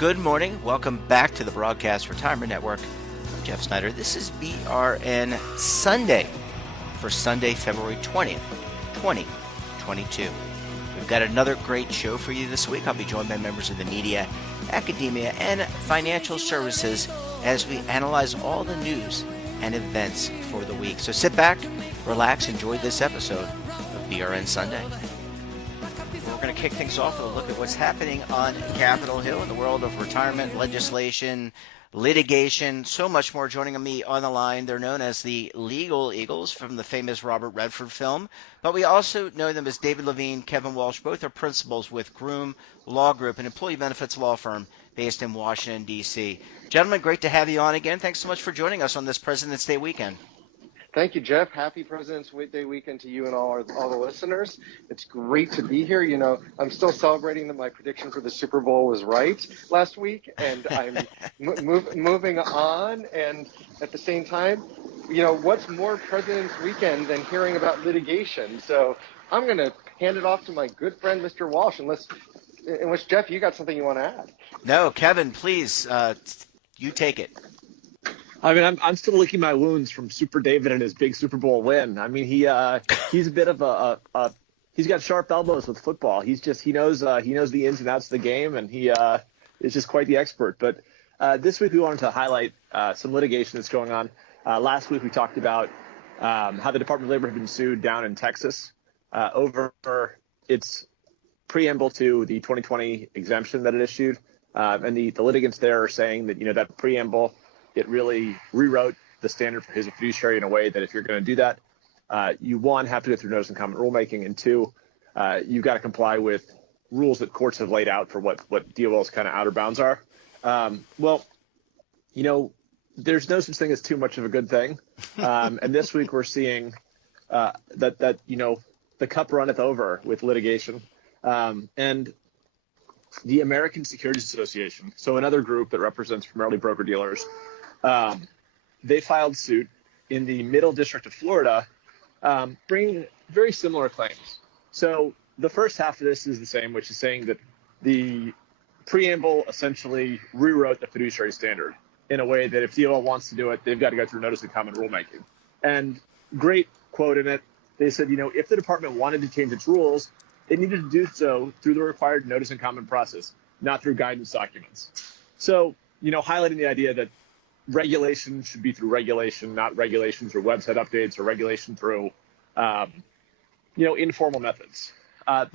Good morning. Welcome back to the Broadcast Retirement Network. I'm Jeff Snyder. This is BRN Sunday for Sunday, February 20th, 2022. We've got another great show for you this week. I'll be joined by members of the media, academia, and financial services as we analyze all the news and events for the week. So sit back, relax, enjoy this episode of BRN Sunday. We're going to kick things off with a look at what's happening on Capitol Hill in the world of retirement legislation, litigation, so much more. Joining me on the line, they're known as the Legal Eagles from the famous Robert Redford film, but we also know them as David Levine, Kevin Walsh. Both are principals with Groom Law Group, an employee benefits law firm based in Washington, D.C. Gentlemen, great to have you on again. Thanks so much for joining us on this President's Day weekend. Thank you, Jeff. Happy President's Day weekend to you and all the listeners. It's great to be here. You know, I'm still celebrating that my prediction for the Super Bowl was right last week, and I'm moving on. And at the same time, you know, what's more President's weekend than hearing about litigation? So I'm going to hand it off to my good friend, Mr. Walsh, unless, Jeff, you got something you want to add. No, Kevin, please, you take it. I mean, I'm still licking my wounds from Super David and his big Super Bowl win. I mean, he's a bit of he's got sharp elbows with football. He knows the ins and outs of the game, and he is just quite the expert. But this week we wanted to highlight some litigation that's going on. Last week we talked about how the Department of Labor had been sued down in Texas over its preamble to the 2020 exemption that it issued, and the litigants there are saying that that preamble, it really rewrote the standard for his fiduciary in a way that if you're going to do that, you, one, have to go through notice and comment rulemaking, and two, you've got to comply with rules that courts have laid out for what DOL's kind of outer bounds are. Well, there's no such thing as too much of a good thing. And this week we're seeing that the cup runneth over with litigation. And the American Securities Association, so another group that represents primarily broker-dealers, they filed suit in the Middle District of Florida, bringing very similar claims. So the first half of this is the same, which is saying that the preamble essentially rewrote the fiduciary standard in a way that if DOL wants to do it, they've got to go through notice and comment rulemaking. And great quote in it, they said, if the department wanted to change its rules, it needed to do so through the required notice and comment process, not through guidance documents. So, highlighting the idea that regulation should be through regulation, not regulation through website updates or regulation through, informal methods.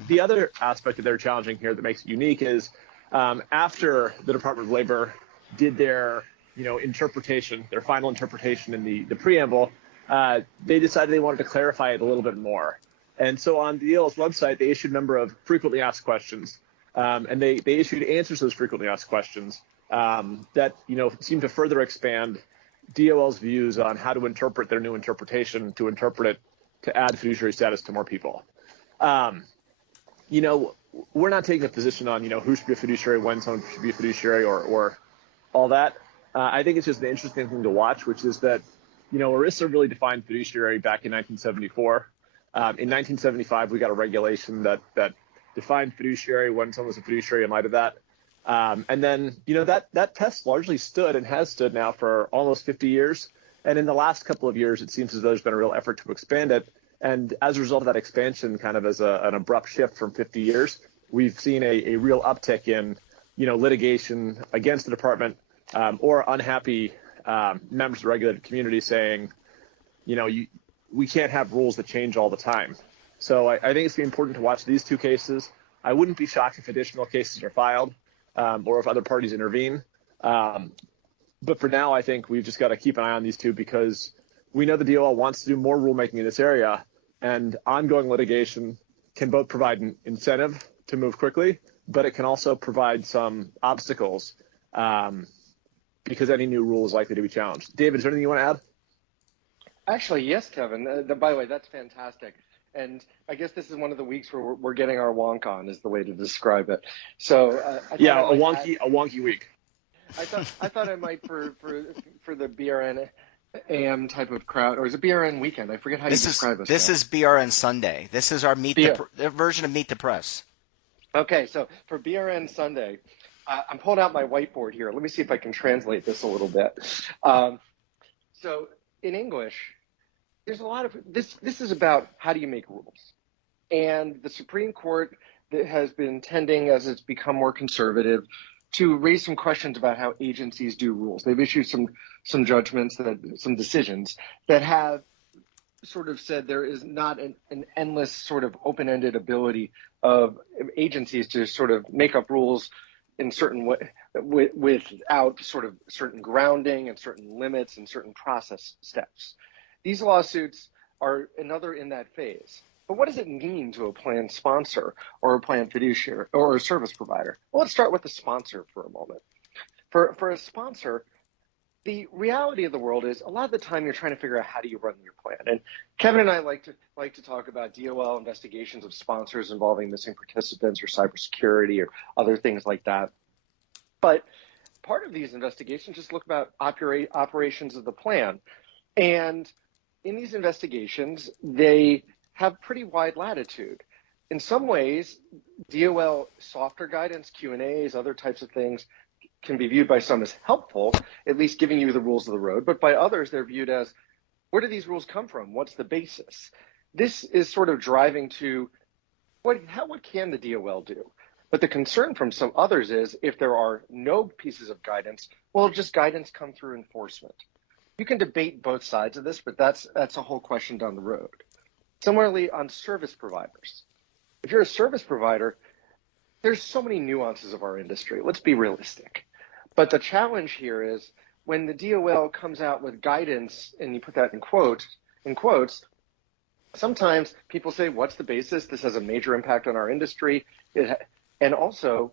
The other aspect that they're challenging here that makes it unique is after the Department of Labor did their, interpretation, their final interpretation in the preamble, they decided they wanted to clarify it a little bit more. And so on the DOL's website, they issued a number of frequently asked questions, and they issued answers to those frequently asked questions that seem to further expand DOL's views on how to interpret their new interpretation, to interpret it to add fiduciary status to more people. We're not taking a position on who should be a fiduciary, when someone should be a fiduciary, or all that. I think it's just an interesting thing to watch, which is that ERISA really defined fiduciary back in 1974. In 1975, we got a regulation that defined fiduciary, when someone was a fiduciary in light of that. And then, that test largely stood and has stood now for almost 50 years. And in the last couple of years, it seems as though there's been a real effort to expand it. And as a result of that expansion, kind of as an abrupt shift from 50 years, we've seen a real uptick in, litigation against the department or unhappy members of the regulated community saying, we can't have rules that change all the time. So I think it's important to watch these two cases. I wouldn't be shocked if additional cases are filed or if other parties intervene. But for now, I think we've just got to keep an eye on these two because we know the DOL wants to do more rulemaking in this area, and ongoing litigation can both provide an incentive to move quickly, but it can also provide some obstacles because any new rule is likely to be challenged. David, is there anything you want to add? Actually, yes, Kevin. By the way, that's fantastic. And I guess this is one of the weeks where we're getting our wonk on, is the way to describe it. So a wonky week. I thought I might for the BRN AM type of crowd, or is it BRN weekend? I forget how you describe it. This is BRN Sunday. This is our version of Meet the Press. Okay, so for BRN Sunday, I'm pulling out my whiteboard here. Let me see if I can translate this a little bit. So in English, there's a lot of this. This is about how do you make rules, and the Supreme Court that has been tending, as it's become more conservative, to raise some questions about how agencies do rules. They've issued some judgments, some decisions that have sort of said there is not an endless sort of open-ended ability of agencies to sort of make up rules in certain way without sort of certain grounding and certain limits and certain process steps. These lawsuits are another in that phase. But what does it mean to a plan sponsor or a plan fiduciary or a service provider? Well, let's start with the sponsor for a moment. For a sponsor, the reality of the world is a lot of the time you're trying to figure out how do you run your plan. And Kevin and I like to talk about DOL investigations of sponsors involving missing participants or cybersecurity or other things like that. But part of these investigations just look about operations of the plan. And in these investigations, they have pretty wide latitude. In some ways, DOL softer guidance, Q&As, other types of things can be viewed by some as helpful, at least giving you the rules of the road, but by others, they're viewed as, where do these rules come from? What's the basis? This is sort of driving to, what can the DOL do? But the concern from some others is, if there are no pieces of guidance, well, just guidance come through enforcement. You can debate both sides of this, but that's a whole question down the road. Similarly, on service providers. If you're a service provider, there's so many nuances of our industry. Let's be realistic. But the challenge here is when the DOL comes out with guidance, and you put that in quotes, sometimes people say, what's the basis? This has a major impact on our industry. And also,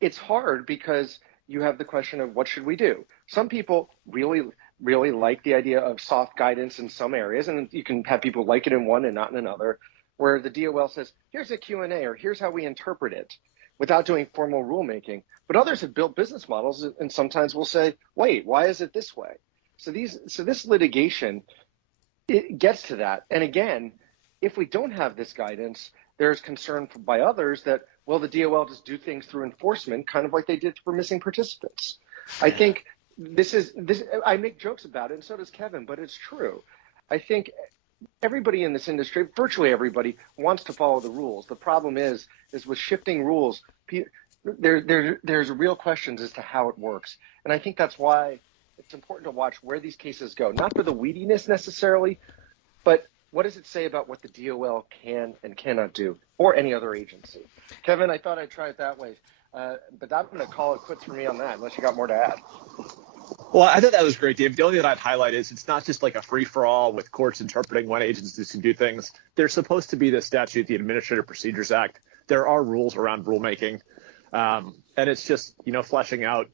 it's hard because you have the question of what should we do? Some people really like the idea of soft guidance in some areas, and you can have people like it in one and not in another, where the DOL says, here's a Q&A, or here's how we interpret it, without doing formal rulemaking. But others have built business models and sometimes will say, wait, why is it this way? So this litigation, it gets to that. And again, if we don't have this guidance, there's concern by others that, well, the DOL just do things through enforcement, kind of like they did for missing participants. I think this, I make jokes about it, and so does Kevin, but it's true. I think everybody in this industry, virtually everybody, wants to follow the rules. The problem is with shifting rules, there's real questions as to how it works. And I think that's why it's important to watch where these cases go, not for the weediness necessarily, but what does it say about what the DOL can and cannot do, or any other agency? Kevin, I thought I'd try it that way, but I'm going to call it quits for me on that, unless you got more to add. Well, I thought that was great, Dave. The only thing that I'd highlight is it's not just like a free-for-all with courts interpreting when agencies can do things. There's supposed to be the statute, the Administrative Procedures Act. There are rules around rulemaking, and it's just, fleshing out,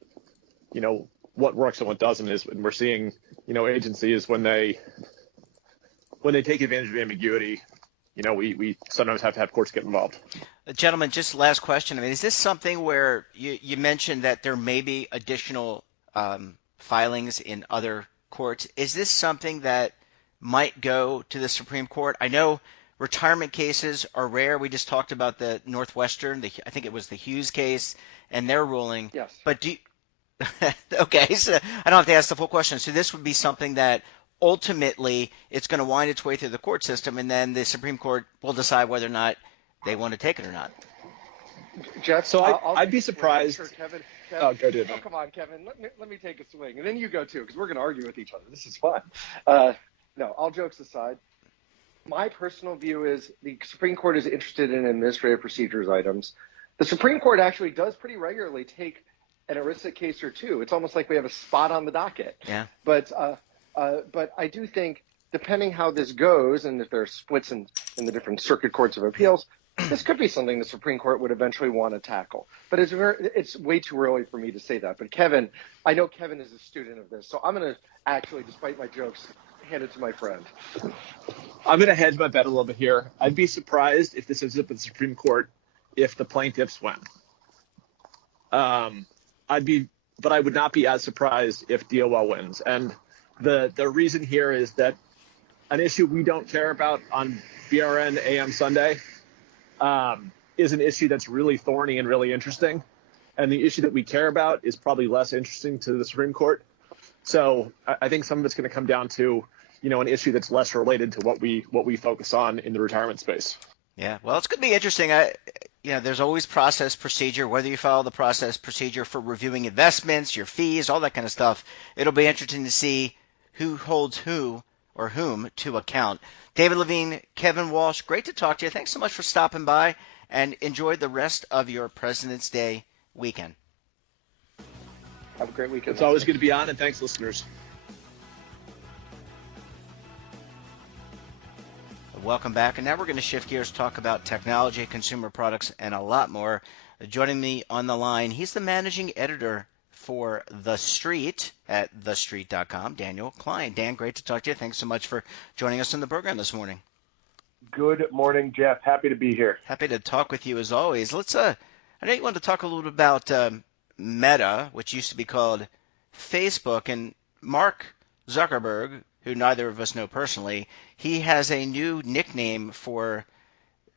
what works and what doesn't is when we're seeing, agencies when they take advantage of ambiguity, we sometimes have to have courts get involved. Gentlemen, just last question. I mean, is this something where you mentioned that there may be additional filings in other courts? Is this something that might go to the Supreme Court? I know retirement cases are rare. We just talked about the Northwestern, I think it was the Hughes case, and their ruling. Yes. But okay, so I don't have to ask the full question. So this would be something that ultimately it's going to wind its way through the court system, and then the Supreme Court will decide whether or not they want to take it or not. Jeff, so I'd be surprised. Sure, Kevin. Oh, go ahead. Oh, come on, Kevin. Let me take a swing, and then you go too, because we're going to argue with each other. This is fun. No, all jokes aside, my personal view is the Supreme Court is interested in administrative procedures items. The Supreme Court actually does pretty regularly take an ERISA case or two. It's almost like we have a spot on the docket. Yeah. But I do think, depending how this goes, and if there are splits in the different circuit courts of appeals, this could be something the Supreme Court would eventually want to tackle. But it's way too early for me to say that. But Kevin, I know Kevin is a student of this, so I'm going to actually, despite my jokes, hand it to my friend. I'm going to hedge my bet a little bit here. I'd be surprised if this ends up in the Supreme Court if the plaintiffs win. But I would not be as surprised if DOL wins. And the reason here is that an issue we don't care about on BRN Sunday is an issue that's really thorny and really interesting. and the issue that we care about is probably less interesting to the Supreme Court. So I think some of it's going to come down to, an issue that's less related to what we focus on in the retirement space. Yeah, well, it's going to be interesting. There's always process procedure, whether you follow the process procedure for reviewing investments, your fees, all that kind of stuff. It'll be interesting to see who holds who or whom to account. David Levine, Kevin Walsh, great to talk to you. Thanks so much for stopping by, and enjoy the rest of your President's Day weekend. Have a great weekend. It's always good to be on, and thanks, listeners. Welcome back. And now we're going to shift gears, talk about technology, consumer products, and a lot more. Joining me on the line, he's the managing editor for The Street at thestreet.com, Daniel Klein. Dan, great to talk to you. Thanks so much for joining us on the program this morning. Good morning, Jeff. Happy to be here. Happy to talk with you as always. I know you wanted to talk a little bit about Meta, which used to be called Facebook, and Mark Zuckerberg, who neither of us know personally, he has a new nickname for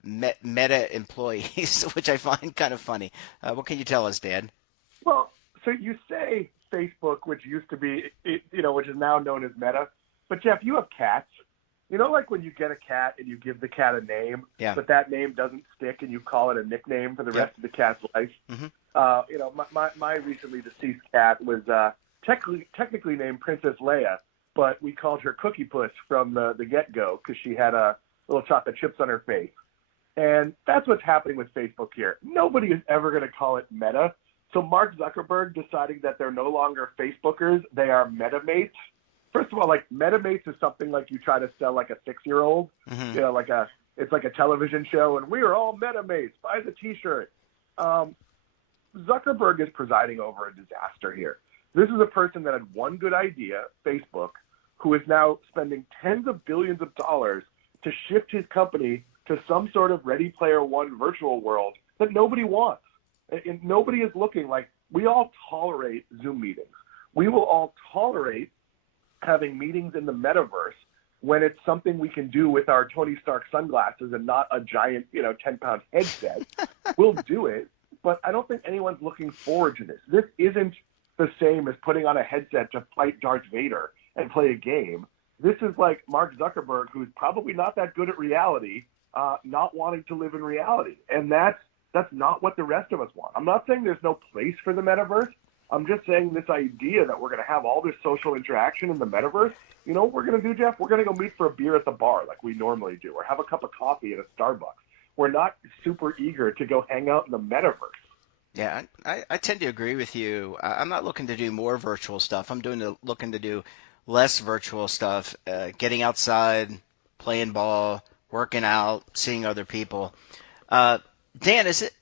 Meta employees, which I find kind of funny. What can you tell us, Dan? Well, so you say Facebook, which used to be, which is now known as Meta, but Jeff, you have cats. Like when you get a cat and you give the cat a name, yeah, but that name doesn't stick and you call it a nickname for the rest of the cat's life. Mm-hmm. My recently deceased cat was technically named Princess Leia, but we called her Cookie Puss from the get-go because she had a little chocolate chips on her face. And that's what's happening with Facebook here. Nobody is ever going to call it Meta. So Mark Zuckerberg deciding that they're no longer Facebookers, they are MetaMates. First of all, like MetaMates is something like you try to sell like a 6-year-old, mm-hmm. It's like a television show, and we are all MetaMates. Buy the T-shirt. Zuckerberg is presiding over a disaster here. This is a person that had one good idea, Facebook, who is now spending tens of billions of dollars to shift his company to some sort of Ready Player One virtual world that nobody wants. And nobody is looking like we all tolerate Zoom meetings. We will all tolerate having meetings in the metaverse when it's something we can do with our Tony Stark sunglasses and not a giant, 10-pound headset. We'll do it, but I don't think anyone's looking forward to this. This isn't the same as putting on a headset to fight Darth Vader and play a game. This is like Mark Zuckerberg, who's probably not that good at reality, not wanting to live in reality. And that's not what the rest of us want. I'm not saying there's no place for the metaverse. I'm just saying this idea that we're going to have all this social interaction in the metaverse, you know what we're going to do, Jeff? We're going to go meet for a beer at the bar like we normally do, or have a cup of coffee at a Starbucks. We're not super eager to go hang out in the metaverse. Yeah, I tend to agree with you. I'm not looking to do more virtual stuff. I'm looking to do less virtual stuff, getting outside, playing ball, working out, seeing other people. Dan, is it,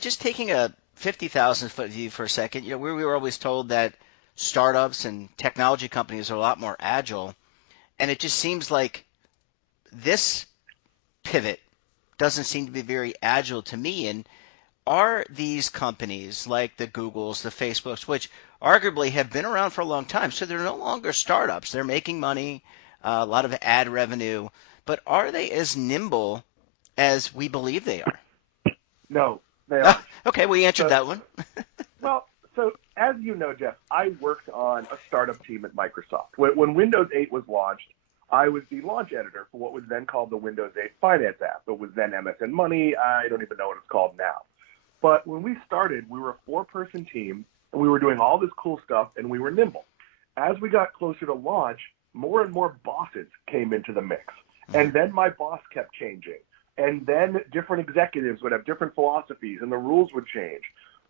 just taking a 50,000-foot view for a second, we were always told that startups and technology companies are a lot more agile, and it just seems like this pivot doesn't seem to be very agile to me. And are these companies like the Googles, the Facebooks, which arguably have been around for a long time, so they're no longer startups. They're making money, a lot of ad revenue, but are they as nimble as we believe they are? No, they aren't. Okay, we answered that one. Well, so as you know, Jeff, I worked on a startup team at Microsoft. When Windows 8 was launched, I was the launch editor for what was then called the Windows 8 Finance app. It was then MSN Money. I don't even know what it's called now. But when we started, we were a 4-person team, and we were doing all this cool stuff, and we were nimble. As we got closer to launch, more and more bosses came into the mix. And then my boss kept changing. And then different executives would have different philosophies, and the rules would change.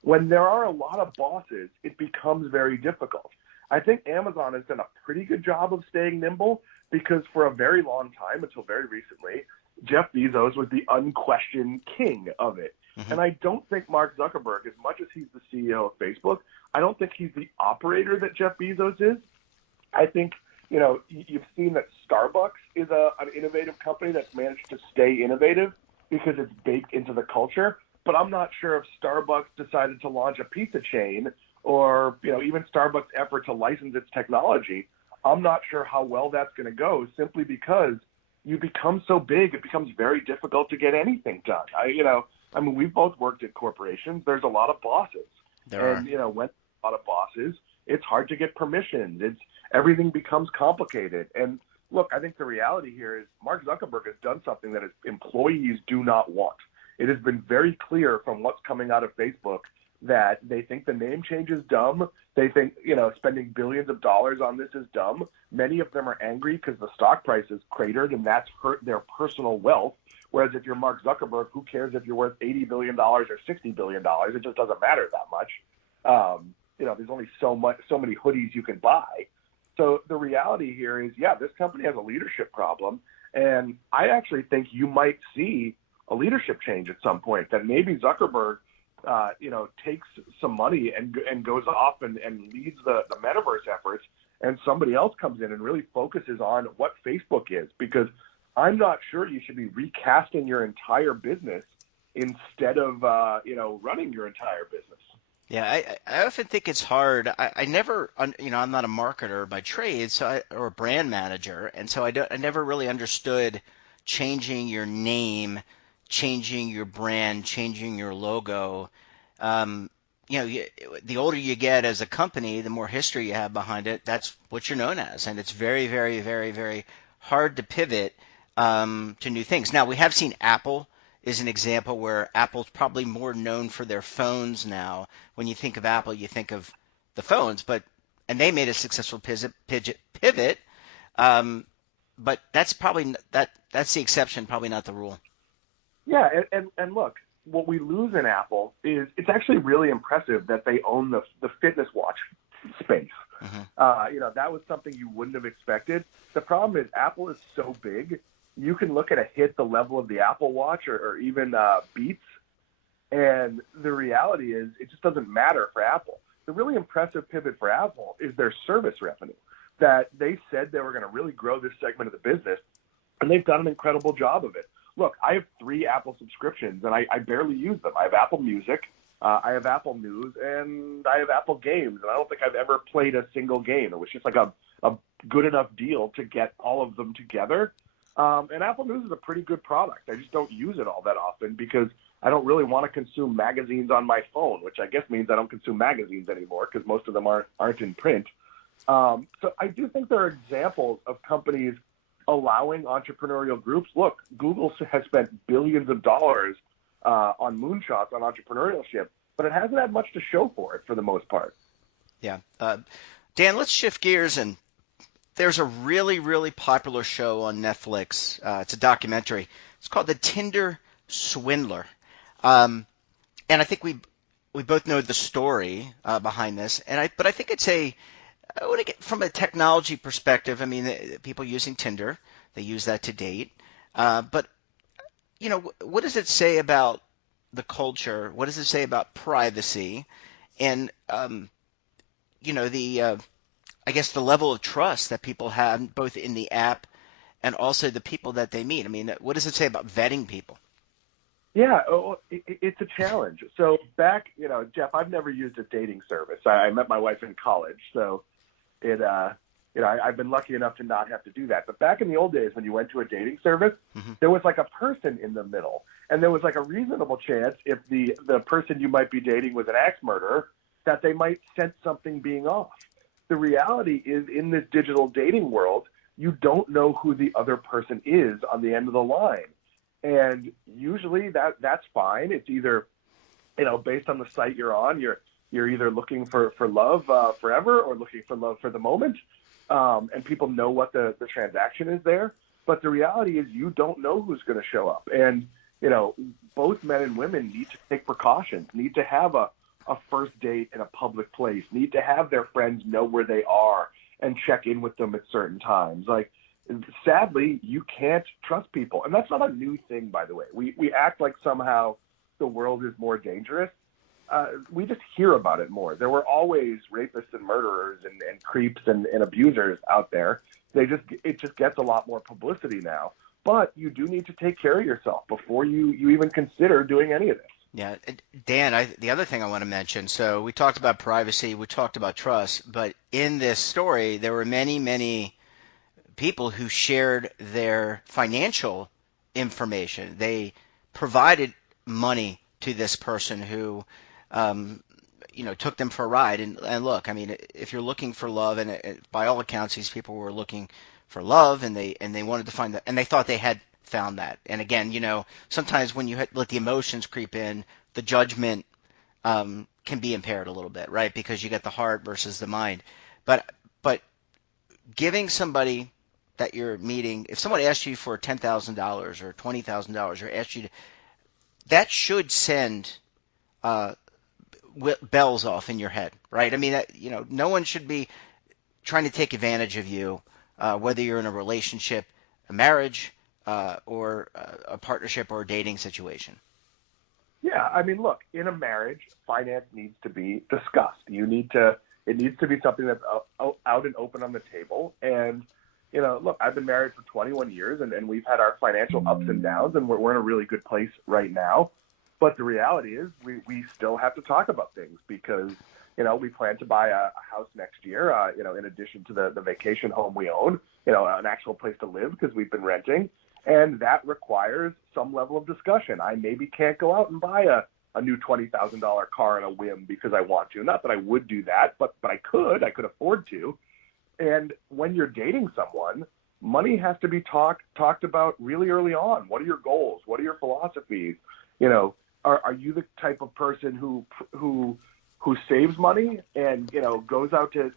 When there are a lot of bosses, it becomes very difficult. I think Amazon has done a pretty good job of staying nimble because for a very long time, until very recently, Jeff Bezos was the unquestioned king of it. Mm-hmm. And I don't think Mark Zuckerberg, as much as he's the CEO of Facebook, I don't think he's the operator that Jeff Bezos is. I think, you've seen that Starbucks is an innovative company that's managed to stay innovative because it's baked into the culture. But I'm not sure if Starbucks decided to launch a pizza chain or, even Starbucks' effort to license its technology. I'm not sure how well that's going to go simply because you become so big, it becomes very difficult to get anything done. We've both worked at corporations. There's a lot of bosses. There And, are. when a lot of bosses, it's hard to get permissions. Everything becomes complicated. And look, I think the reality here is Mark Zuckerberg has done something that his employees do not want. It has been very clear from what's coming out of Facebook that they think the name change is dumb. They think, spending billions of dollars on this is dumb. Many of them are angry because the stock price is cratered and that's hurt their personal wealth. Whereas if you're Mark Zuckerberg, who cares if you're worth $80 billion or $60 billion? It just doesn't matter that much. There's only so many hoodies you can buy. So the reality here is, this company has a leadership problem. And I actually think you might see a leadership change at some point, that maybe Zuckerberg takes some money and goes off and leads the metaverse efforts, and somebody else comes in and really focuses on what Facebook is, because I'm not sure you should be recasting your entire business instead of running your entire business. Yeah, I often think it's hard. I never, I'm not a marketer by trade, or a brand manager, and so I never really understood changing your name, changing your brand, changing your logo. The older you get as a company, the more history you have behind it. That's what you're known as, and it's very, very, very, very hard to pivot to new things. Now, we have seen Apple is an example where Apple's probably more known for their phones now. When you think of Apple, you think of the phones, and they made a successful pivot. But that's probably that's the exception, probably not the rule. Yeah, and look, what we lose in Apple is it's actually really impressive that they own the fitness watch space. Mm-hmm. That was something you wouldn't have expected. The problem is Apple is so big. You can look at a hit the level of the Apple Watch or even Beats, and the reality is it just doesn't matter for Apple. The really impressive pivot for Apple is their service revenue, that they said they were going to really grow this segment of the business, and they've done an incredible job of it. Look, I have 3 Apple subscriptions, and I barely use them. I have Apple Music, I have Apple News, and I have Apple Games, and I don't think I've ever played a single game. It was just like a good enough deal to get all of them together. And Apple News is a pretty good product. I just don't use it all that often because I don't really want to consume magazines on my phone, which I guess means I don't consume magazines anymore because most of them aren't in print. So I do think there are examples of companies allowing entrepreneurial groups. Look, Google has spent billions of dollars on moonshots on entrepreneurship, but it hasn't had much to show for it for the most part. Yeah. Dan, let's shift gears, and there's a really, really popular show on Netflix. It's a documentary. It's called The Tinder Swindler. And I think we both know the story behind this. But I think I want to get from a technology perspective. I mean, people using Tinder, they use that to date. But what does it say about the culture? What does it say about privacy? And I guess the level of trust that people have both in the app and also the people that they meet. I mean, what does it say about vetting people? Yeah, it's a challenge. So back, Jeff, I've never used a dating service. I met my wife in college, so I've been lucky enough to not have to do that. But back in the old days, when you went to a dating service, Mm-hmm. there was like a person in the middle, and there was like a reasonable chance if the person you might be dating was an axe murderer that they might sense something being off. The reality is, in this digital dating world, you don't know who the other person is on the end of the line. And usually that's fine. It's either, based on the site you're on, you're either looking for love forever or looking for love for the moment. And people know what the transaction is there. But the reality is you don't know who's going to show up. And, both men and women need to take precautions, need to have a first date in a public place, need to have their friends know where they are and check in with them at certain times. Like, sadly, you can't trust people. And that's not a new thing, by the way. We act like somehow the world is more dangerous. We just hear about it more. There were always rapists and murderers and creeps and abusers out there. It just gets a lot more publicity now. But you do need to take care of yourself before you even consider doing any of this. Yeah, Dan, the other thing I want to mention, so we talked about privacy, we talked about trust, but in this story, there were many, many people who shared their financial information. They provided money to this person who, took them for a ride. And look, I mean, if you're looking for love, and by all accounts, these people were looking for love, and they wanted to find that, and they thought they had found that. And again, sometimes when you let the emotions creep in, the judgment can be impaired a little bit, right? Because you get the heart versus the mind. But giving somebody that you're meeting, if somebody asks you for $10,000 or $20,000 or asks you to, that should send bells off in your head, right? I mean, no one should be trying to take advantage of you, whether you're in a relationship, a marriage, or a partnership or a dating situation. Yeah, I mean, look, in a marriage, finance needs to be discussed. It needs to be something that's out and open on the table. And, look, I've been married for 21 years, and we've had our financial ups and downs, and we're in a really good place right now. But the reality is we still have to talk about things because, we plan to buy a house next year, in addition to the vacation home we own, an actual place to live because we've been renting. And that requires some level of discussion. I maybe can't go out and buy a new $20,000 car on a whim because I want to. Not that I would do that, but I could afford to. And when you're dating someone, money has to be talked about really early on. What are your goals? What are your philosophies? Are you the type of person who saves money and, goes out to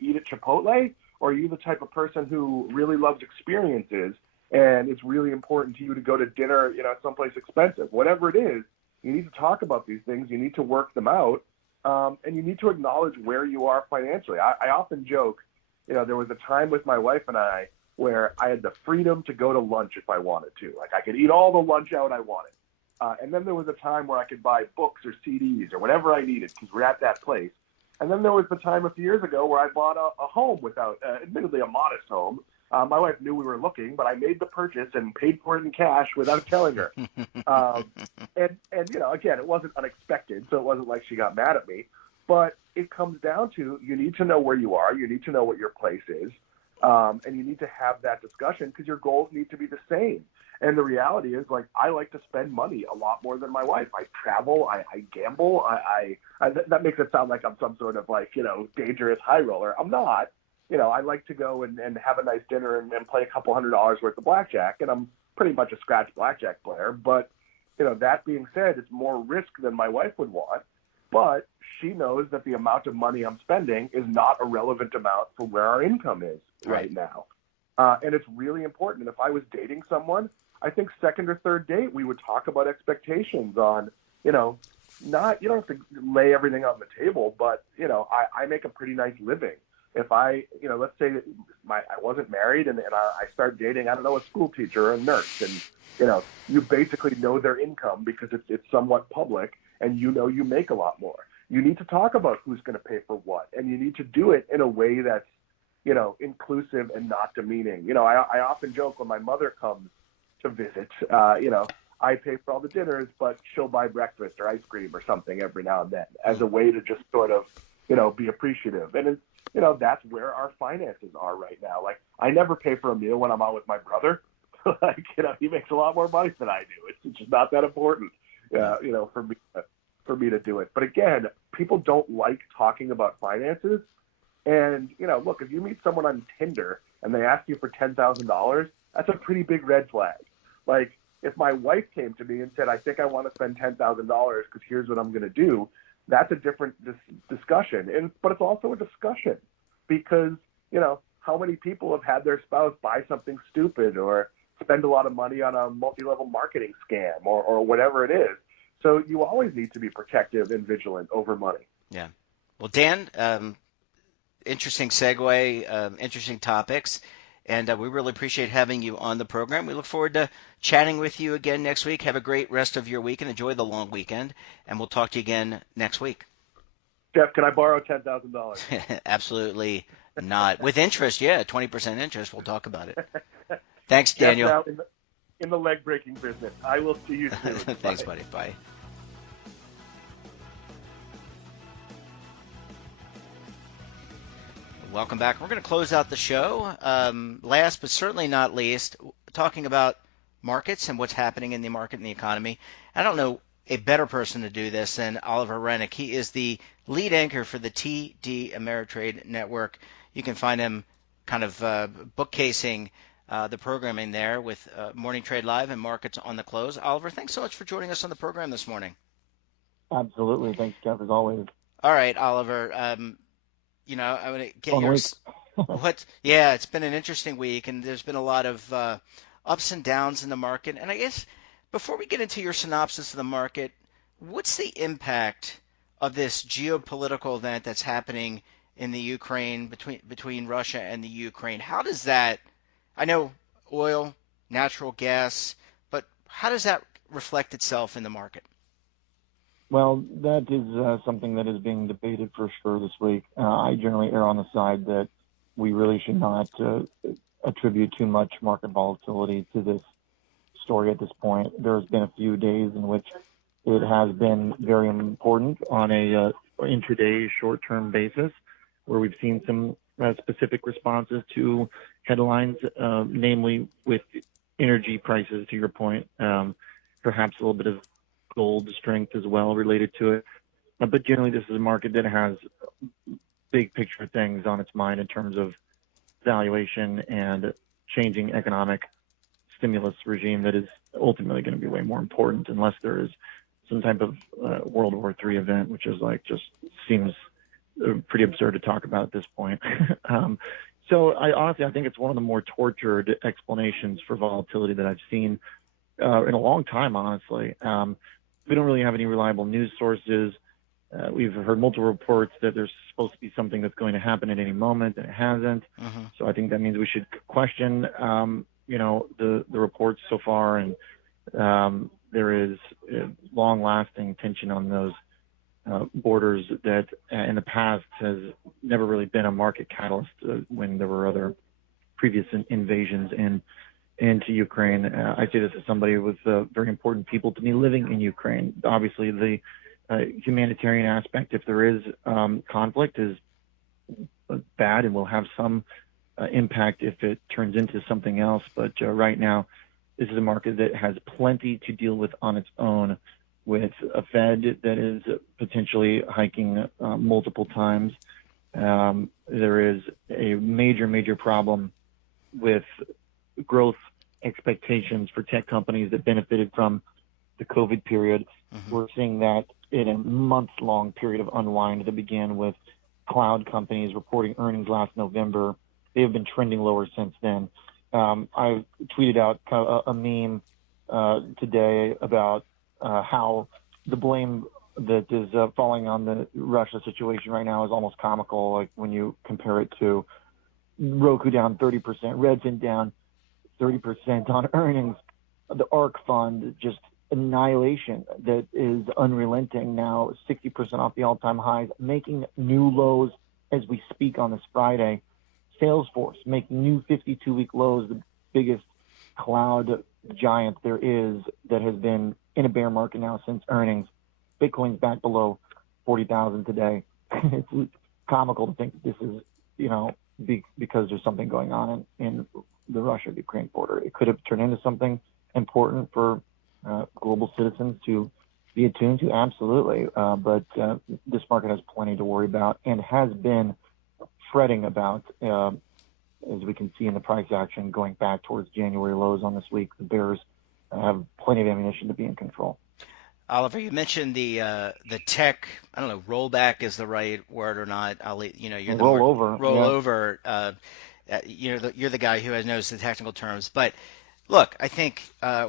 eat at Chipotle? Or are you the type of person who really loves experiences and it's really important to you to go to dinner, someplace expensive? Whatever it is, you need to talk about these things. You need to work them out, and you need to acknowledge where you are financially. I often joke, there was a time with my wife and I where I had the freedom to go to lunch if I wanted to. Like, I could eat all the lunch out I wanted. And then there was a time where I could buy books or CDs or whatever I needed because we're at that place. And then there was the time a few years ago where I bought a home without, admittedly a modest home. My wife knew we were looking, but I made the purchase and paid for it in cash without telling her. And again, it wasn't unexpected, so it wasn't like she got mad at me. But it comes down to you need to know where you are, you need to know what your place is, and you need to have that discussion because your goals need to be the same. And the reality is, like, I like to spend money a lot more than my wife. I travel, I gamble. That makes it sound like I'm some sort of dangerous high roller. I'm not. I like to go and have a nice dinner and play a couple $100 worth of blackjack, and I'm pretty much a scratch blackjack player. But, that being said, it's more risk than my wife would want. But she knows that the amount of money I'm spending is not a relevant amount for where our income is right now. And it's really important. And if I was dating someone, I think second or third date, we would talk about expectations on, you don't have to lay everything on the table, but, I make a pretty nice living. If I, let's say I wasn't married and I start dating, I don't know, a school teacher or a nurse, and, you basically know their income because it's somewhat public and you make a lot more. You need to talk about who's going to pay for what, and you need to do it in a way that's, inclusive and not demeaning. I often joke when my mother comes to visit, I pay for all the dinners, but she'll buy breakfast or ice cream or something every now and then as a way to just sort of, be appreciative. And that's where our finances are right now. Like, I never pay for a meal when I'm out with my brother. He makes a lot more money than I do. It's just not that important, for me to do it. But again, people don't like talking about finances. And, look, if you meet someone on Tinder and they ask you for $10,000, that's a pretty big red flag. Like, if my wife came to me and said, I think I want to spend $10,000 because here's what I'm going to do, that's a different discussion. But it's also a discussion because, how many people have had their spouse buy something stupid or spend a lot of money on a multi-level marketing scam or whatever it is. So you always need to be protective and vigilant over money. Yeah. Well, Dan, interesting segue, interesting topics. And we really appreciate having you on the program. We look forward to chatting with you again next week. Have a great rest of your week and enjoy the long weekend. And we'll talk to you again next week. Jeff, can I borrow $10,000? Absolutely not. With interest, yeah, 20% interest. We'll talk about it. Thanks, Daniel. Jeff, now in the leg-breaking business. I will see you soon. Thanks, buddy. Bye. Welcome back. We're going to close out the show. Last but certainly not least, talking about markets and what's happening in the market and the economy. I don't know a better person to do this than Oliver Rennick. He is the lead anchor for the TD Ameritrade Network. You can find him kind of bookcasing the programming there with Morning Trade Live and Markets on the Close. Oliver, thanks so much for joining us on the program this morning. Absolutely. Thanks, Jeff, as always. All right, Oliver. I want to get Fun your week. Yeah, it's been an interesting week, and there's been a lot of ups and downs in the market. And I guess before we get into your synopsis of the market, what's the impact of this geopolitical event that's happening in the Ukraine between Russia and the Ukraine? How does that? I know oil, natural gas, but how does that reflect itself in the market? Well, that is something that is being debated for sure this week. I generally err on the side that we really should not attribute too much market volatility to this story at this point. There's been a few days in which it has been very important on a intraday short-term basis, where we've seen some specific responses to headlines, namely with energy prices, to your point, perhaps a little bit of gold strength as well related to it. But generally, this is a market that has big picture things on its mind in terms of valuation and changing economic stimulus regime that is ultimately going to be way more important unless there is some type of World War III event, which is just seems pretty absurd to talk about at this point. So I think it's one of the more tortured explanations for volatility that I've seen in a long time, honestly. We don't really have any reliable news sources. We've heard multiple reports that there's supposed to be something that's going to happen at any moment, and it hasn't. Mm-hmm. So I think that means we should question, the reports so far, and there is long-lasting tension on those borders that in the past has never really been a market catalyst when there were other previous invasions into Ukraine. I say this as somebody with very important people to me living in Ukraine. Obviously, the humanitarian aspect, if there is conflict, is bad and will have some impact if it turns into something else. But right now, this is a market that has plenty to deal with on its own, with a Fed that is potentially hiking multiple times. There is a major problem with growth expectations for tech companies that benefited from the COVID period. Mm-hmm. We're seeing that in a month-long period of unwind that began with cloud companies reporting earnings last November. They have been trending lower since then. I tweeted out kind of a meme today about how the blame that is falling on the Russia situation right now is almost comical. Like when you compare it to Roku down 30%, Redfin down 30% on earnings, the ARK fund just annihilation that is unrelenting now, 60% off the all-time highs, making new lows as we speak on this Friday. Salesforce making new 52-week lows, the biggest cloud giant there is that has been in a bear market now since earnings. Bitcoin's back below 40,000 today. It's comical to think this is, because there's something going on in the Russia-Ukraine border. It could have turned into something important for global citizens to be attuned to, absolutely. But this market has plenty to worry about and has been fretting about, as we can see in the price action going back towards January lows on this week. The bears have plenty of ammunition to be in control. Oliver, you mentioned the tech. I don't know, rollback is the right word or not. You're the rollover. You're the guy who knows the technical terms. But look, I think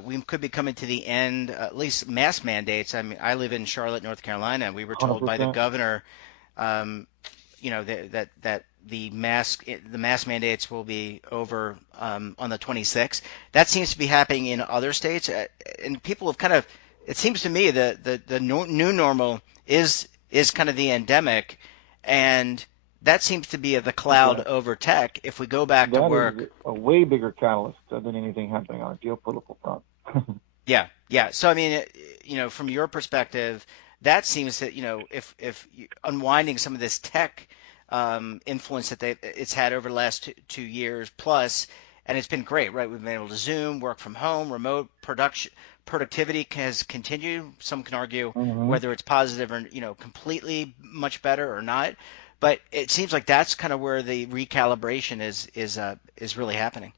we could be coming to the end. At least mask mandates. I mean, I live in Charlotte, North Carolina. We were told 100%. by the governor, that the mask mandates will be over on the 26th. That seems to be happening in other states, and people have kind of. It seems to me that the new normal is kind of the endemic, and that seems to be the cloud over tech. If we go back to work, that is a way bigger catalyst than anything happening on a geopolitical front. yeah. So I mean, from your perspective, that seems that if unwinding some of this tech influence that it's had over the last 2 years plus. And it's been great, right? We've been able to Zoom, work from home, remote productivity has continued. Some can argue Mm-hmm. whether it's positive or, completely much better or not. But it seems like that's kind of where the recalibration is really happening.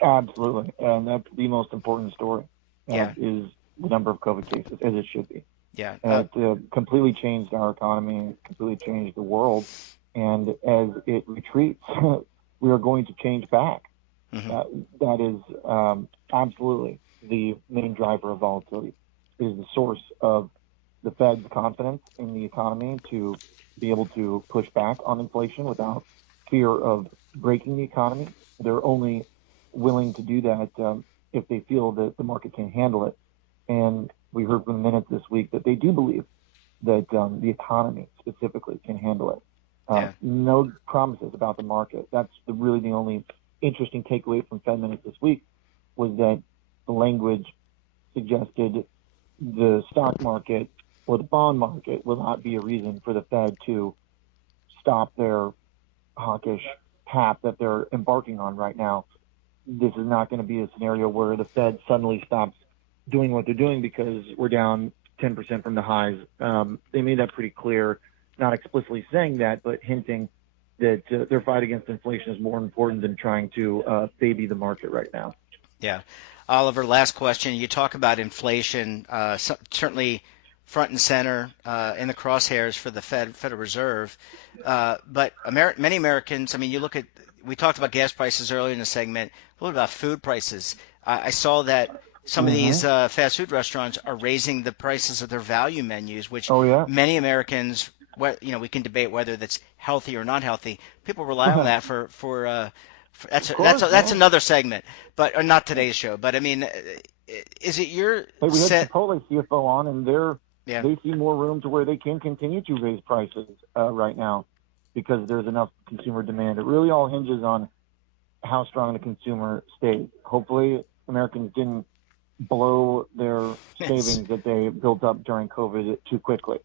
Absolutely, and that's the most important story. Yeah. Is the number of COVID cases, as it should be. Yeah. And it completely changed our economy, completely changed the world, and as it retreats, we are going to change back. Mm-hmm. That is absolutely the main driver of volatility. It is the source of the Fed's confidence in the economy to be able to push back on inflation without fear of breaking the economy. They're only willing to do that if they feel that the market can handle it. And we heard from the minutes this week that they do believe that the economy specifically can handle it. No promises about the market. That's really the only interesting takeaway from Fed minutes this week, was that the language suggested the stock market or the bond market will not be a reason for the Fed to stop their hawkish path that they're embarking on right now. This is not going to be a scenario where the Fed suddenly stops doing what they're doing because we're down 10% from the highs. They made that pretty clear, not explicitly saying that, but hinting that their fight against inflation is more important than trying to baby the market right now. Yeah. Oliver, last question. You talk about inflation, certainly front and center in the crosshairs for the Federal Reserve. But many Americans, we talked about gas prices earlier in the segment. What about food prices? I saw that some of these fast food restaurants are raising the prices of their value menus, which many Americans, we can debate whether that's healthy or not healthy. People rely on that for that's another segment, or not today's show. But I mean, is it your we had Chipotle CFO on, and they see more room to where they can continue to raise prices right now because there's enough consumer demand. It really all hinges on how strong the consumer stays. Hopefully, Americans didn't blow their savings that they built up during COVID too quickly.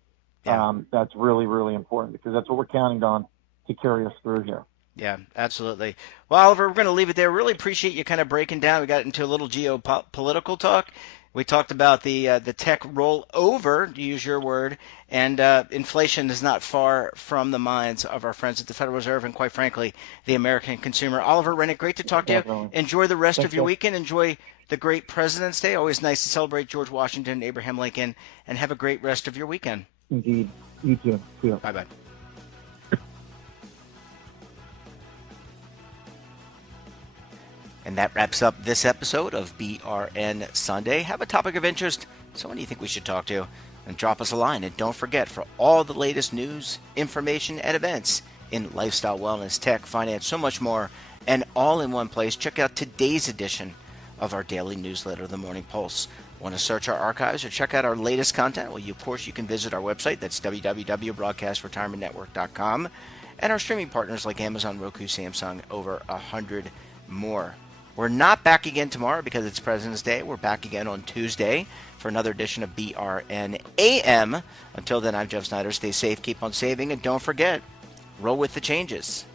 That's really, really important because that's what we're counting on to carry us through here. Yeah, absolutely. Well, Oliver, we're going to leave it there. Really appreciate you kind of breaking down. We got into a little geopolitical talk. We talked about the tech rollover, to use your word, and inflation is not far from the minds of our friends at the Federal Reserve and, quite frankly, the American consumer. Oliver Rennick, great to talk to you. Enjoy the rest of your weekend. Enjoy the great President's Day. Always nice to celebrate George Washington and Abraham Lincoln, and have a great rest of your weekend. Indeed. You too. See you. Bye-bye. And that wraps up this episode of BRN Sunday. Have a topic of interest, someone you think we should talk to, and drop us a line. And don't forget, for all the latest news, information, and events in lifestyle, wellness, tech, finance, so much more, and all in one place, check out today's edition of our daily newsletter, The Morning Pulse. Want to search our archives or check out our latest content? Well, of course, you can visit our website. That's www.broadcastretirementnetwork.com. And our streaming partners like Amazon, Roku, Samsung, over 100 more. We're not back again tomorrow because it's President's Day. We're back again on Tuesday for another edition of BRN AM. Until then, I'm Jeff Snyder. Stay safe, keep on saving, and don't forget, roll with the changes.